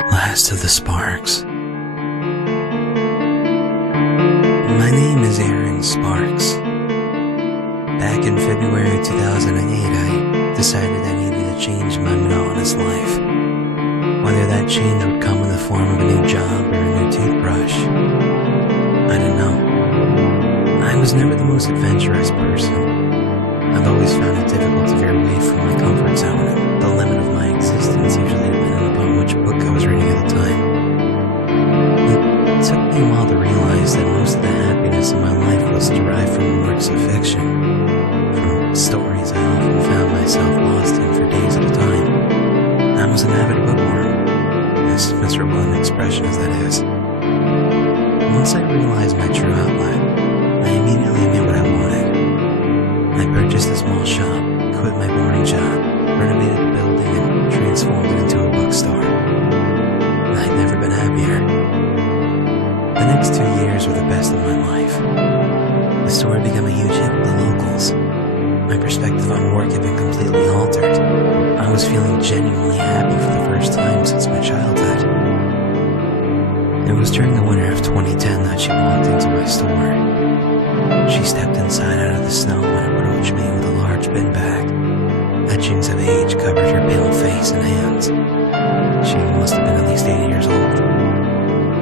Last of the Sparks. My name is Aaron Sparks. Back in February 2008, I decided I needed to change my monotonous life. Whether that change would come in the form of a new job or a new toothbrush, I didn't know. I was never the most adventurous person. I've always found it difficult to veer away from my comfort zone, and the limit of my existence usually depended upon which book I was reading at the time. It took me a while to realize that most of the happiness in my life was derived from works of fiction, from stories I often found myself lost in for days at a time. I was an avid bookworm, as miserable an expression as that is. Once I realized my true outlet, I immediately knew what I wanted. I purchased a small shop, quit my boarding job, renovated the building, and transformed it into a bookstore. I'd never been happier. The next 2 years were the best of my life. The store had become a huge hit with the locals. My perspective on work had been completely altered. I was feeling genuinely happy for the first time since my childhood. It was during the winter of 2010 that she walked into my store. She stepped inside out of the snow and approached me with a large bin bag. Etchings of age covered her pale face and hands. She must have been at least 80 years old.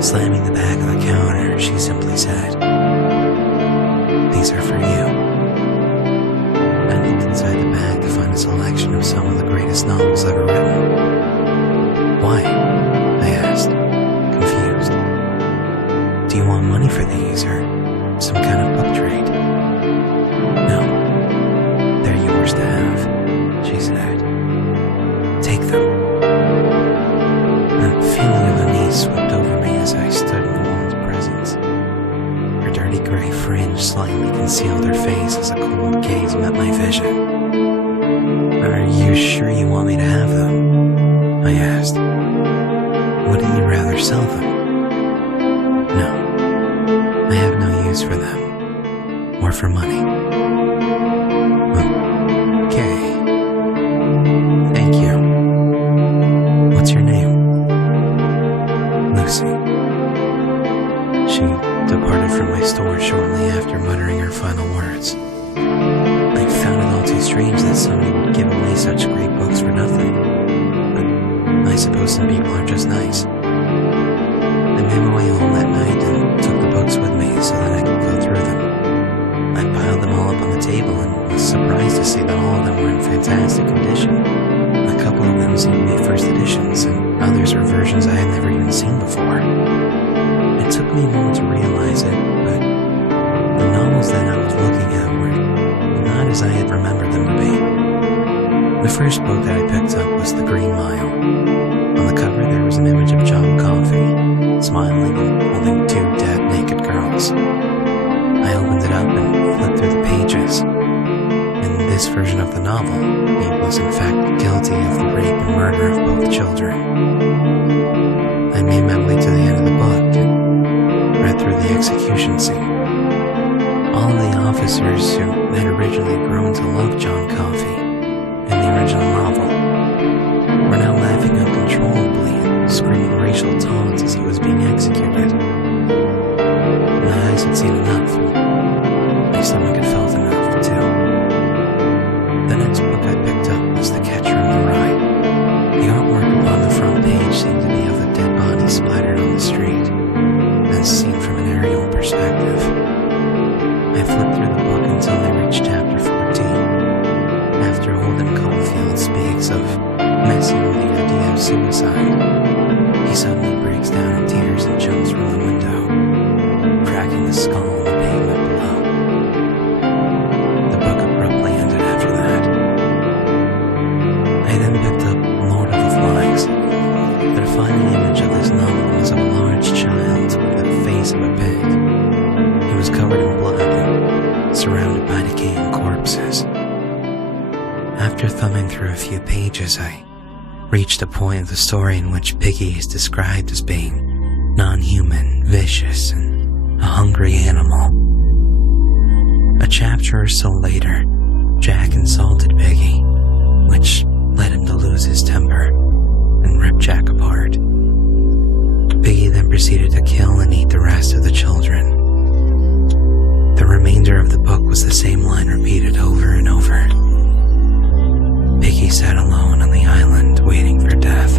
Slamming the bag on the counter, she simply said, "These are for you." I looked inside the bag to find a selection of some of the greatest novels ever written. "Why?" I asked, confused. "Do you want money for these, or some kind of book trade?" "No, they're yours to have," she said. "Take them." A feeling of unease swept over me as I stood in the woman's presence. Her dirty gray fringe slightly concealed her face as a cold gaze met my vision. "Are you sure you want me to have them?" I asked. "Wouldn't you rather sell them?" "No, I have no use for them, or for money." "Okay. Thank you. What's your name?" "Lucy." She departed from my store shortly after muttering her final words. I found it all too strange that somebody would give away such great books for nothing. But I suppose some people are just nice. I made my way home that night and took the books with me so that I could go through them. I piled them all up on the table and was surprised to see that all of them were in fantastic condition. A couple of them seemed to be first editions, and others were versions I had never even seen before. It took me a moment to realize it, but the novels that I was looking at were not as I had remembered them to be. The first book that I picked up was The Green Mile. On the cover there was an image of John Coffey, smiling and holding two dead naked girls. I opened it up and flipped through the pages. In this version of the novel, he was in fact guilty of the rape and murder of both children. I made my way to the end of the book and read through the execution scene. All of the officers who had originally grown to love John Coffey in the original novel were now laughing uncontrollably and screaming racial taunts as he was being executed. My eyes had seen enough, and my stomach had felt enough, too. The next book I picked up was The Catcher in the Rye. The artwork upon the front page seemed to be of a dead body splattered on the street, as seen from an aerial perspective. I flipped through the book until I reached chapter 14. After Holden Caulfield speaks of messing with the idea of suicide, he suddenly breaks down in tears and jumps from the window, cracking the skull on the pavement below. The book abruptly ended after that. I then picked up Lord of the Flies. The defining image of this novel was of a large child with the face of a pig. He was covered in blood and surrounded by decaying corpses. After thumbing through a few pages, I reached a point of the story in which Piggy is described as being non-human, vicious, and a hungry animal. A chapter or so later, Jack insulted Piggy, which led him to lose his temper and rip Jack apart. proceeded to kill and eat the rest of the children. The remainder of the book was the same line repeated over and over. Mickey sat alone on the island, waiting for death.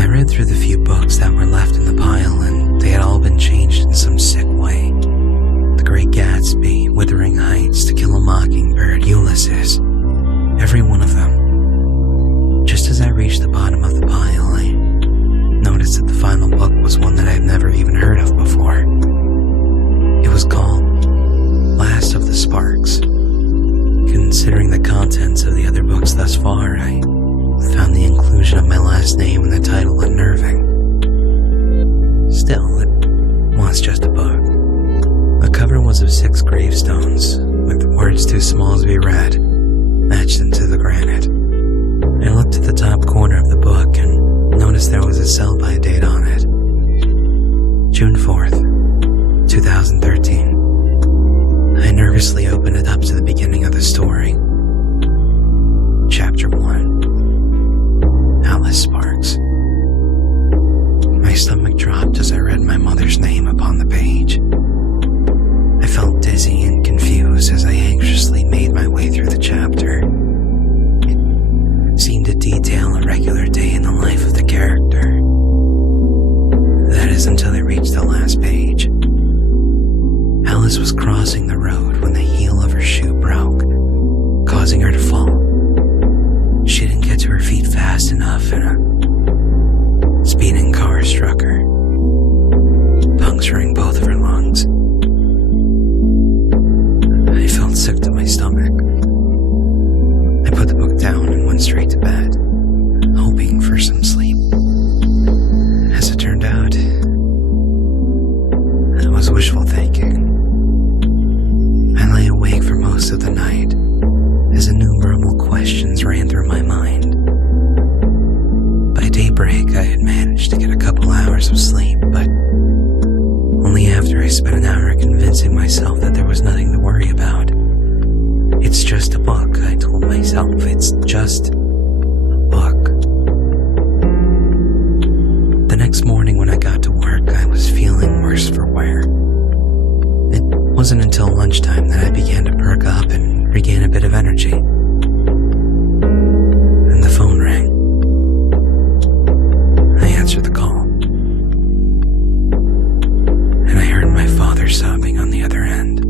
I read through the few books that were left in the pile, and they had all been changed in some sick way. The Great Gatsby, Wuthering Heights, To Kill a Mockingbird, Ulysses, every one of them. Just as I reached the bottom of the pile, I noticed that the final book was one that I'd never even heard of before. It was called Last of the Sparks. Considering the contents of the other books thus far, I found the inclusion of my last name in the title unnerving. Still, it was just a book. The cover was of 6 gravestones, with words too small to be read, etched into the granite. I looked at the top corner of the book and noticed there was a sell-by date on it. June 4th, 2013. I nervously opened it up to the beginning of the story. Chapter 1. Alice Sparks. My stomach dropped as I read my mother's name upon the page. I felt dizzy and confused as I anxiously made my way through the chapter. It seemed to detail a regular day in the life of the character. That is until I reached the last page. Alice was crossing the road when the heel of her shoe broke, causing her to fall. She didn't get to her feet fast enough and a speeding car struck her, puncturing both of her lungs. I felt sick to my stomach. I put the book down and went straight to bed, hoping for some sleep. As it turned out, that was wishful thinking. I lay awake for most of the night as innumerable questions ran through my mind. By daybreak, I had managed to get a couple hours of sleep, but only after I spent an hour convincing myself that there was nothing to worry about. It's just a book, I told myself. It's just a book. The next morning when I got to work, I was feeling worse for wear. It wasn't until lunchtime that I began to perk up and regain a bit of energy. Then the phone rang. I answered the call, and I heard my father sobbing on the other end.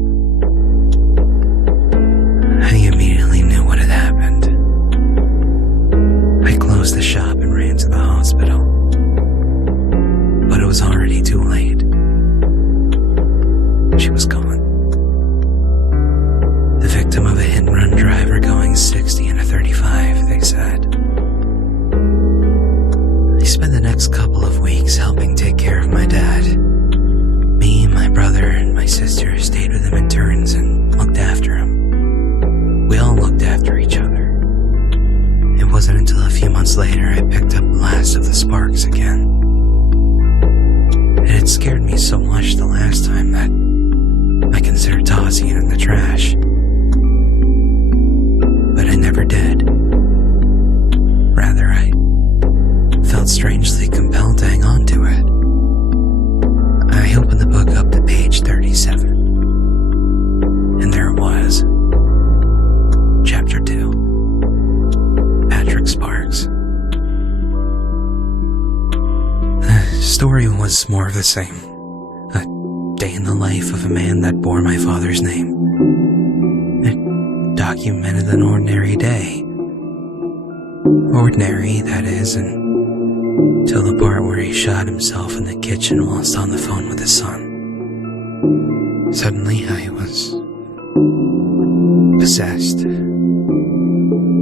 I immediately knew what had happened. I closed the shop and ran to the hospital, but it was already too late. She was gone. The victim of a hit-and-run driver going 60 in a 35, they said. I spent the next couple of weeks helping take care of my dad. Me, my brother, and my sister stayed with him in turns and looked after him. We all looked after each other. It wasn't until a few months later I picked up Last of the Sparks again. It had scared me so much the last time that I considered tossing it in the trash. But I never did. Rather, I felt strangely compelled to hang on to it. I opened the book up to page 37. And there it was. Chapter 2. Patrick Sparks. The story was more of the same. A day in the life of a man that bore my father's name. It documented an ordinary day. Ordinary, that is, until the part where he shot himself in the kitchen whilst on the phone with his son. Suddenly, I was possessed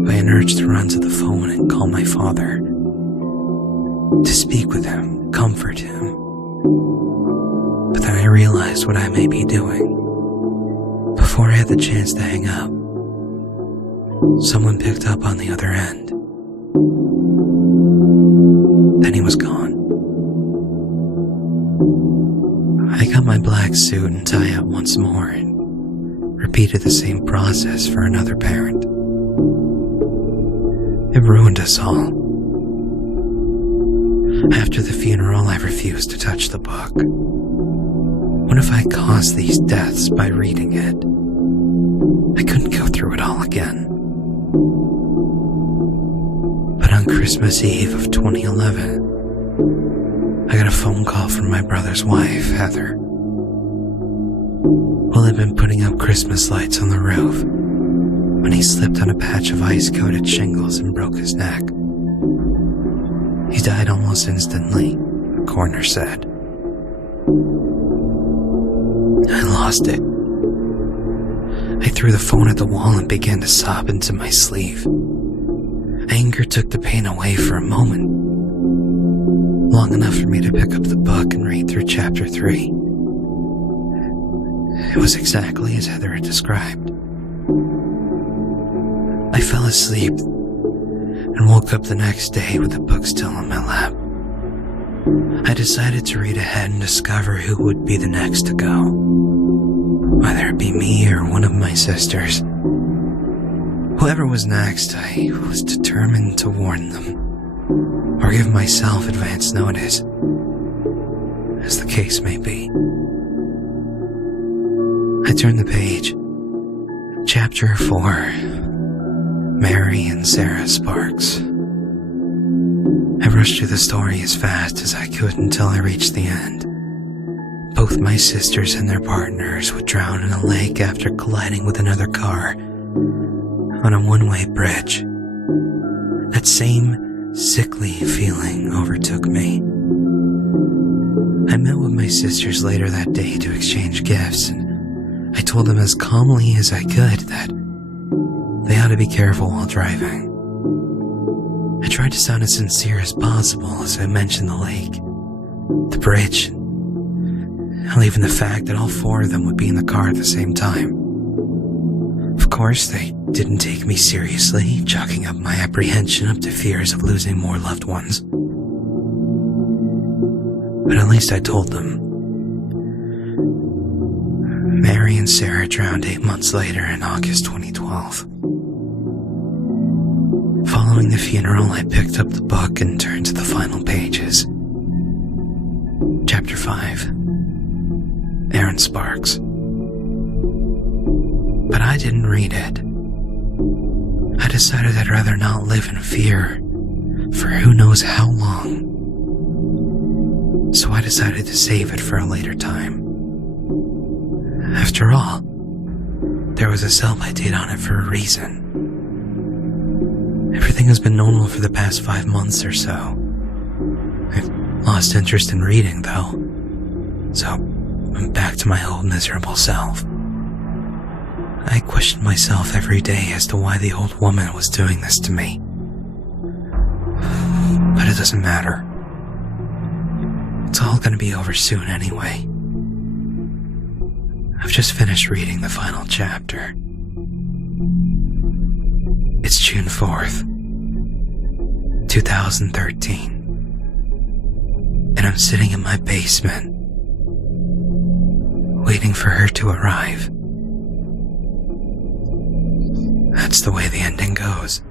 by an urge to run to the phone and call my father, to speak with him, comfort him. But then I realized what I may be doing. Before I had the chance to hang up, someone picked up on the other end. Then he was gone. I got my black suit and tie out once more and repeated the same process for another parent. It ruined us all. After the funeral, I refused to touch the book. What if I caused these deaths by reading it? I couldn't go through it all again. But on Christmas Eve of 2011, I got a phone call from my brother's wife, Heather. Will had been putting up Christmas lights on the roof when he slipped on a patch of ice-coated shingles and broke his neck. He died almost instantly, the coroner said. I lost it. I threw the phone at the wall and began to sob into my sleeve. Anger took the pain away for a moment, long enough for me to pick up the book and read through chapter 3. It was exactly as Heather had described. I fell asleep and woke up the next day with the book still on my lap. I decided to read ahead and discover who would be the next to go, whether it be me or one of my sisters. Whoever was next, I was determined to warn them, or give myself advance notice, as the case may be. I turned the page. Chapter 4. Mary and Sarah Sparks. I rushed through the story as fast as I could until I reached the end. Both my sisters and their partners would drown in a lake after colliding with another car on a one-way bridge. That same sickly feeling overtook me. I met with my sisters later that day to exchange gifts, and I told them as calmly as I could that they ought to be careful while driving. I tried to sound as sincere as possible as I mentioned the lake, the bridge, and even the fact that all 4 of them would be in the car at the same time. Of course, they didn't take me seriously, chalking up my apprehension up to fears of losing more loved ones. But at least I told them. Mary and Sarah drowned 8 months later in August 2012. Following the funeral, I picked up the book and turned to the final pages. Chapter 5. Aaron Sparks. But I didn't read it. I decided I'd rather not live in fear for who knows how long. So I decided to save it for a later time. After all, there was a sell-by date on it for a reason. Everything has been normal for the past 5 months or so. I've lost interest in reading, though, so I'm back to my old miserable self. I questioned myself every day as to why the old woman was doing this to me. But it doesn't matter. It's all gonna be over soon anyway. I've just finished reading the final chapter. It's June 4th, 2013, and I'm sitting in my basement, waiting for her to arrive. That's the way the ending goes.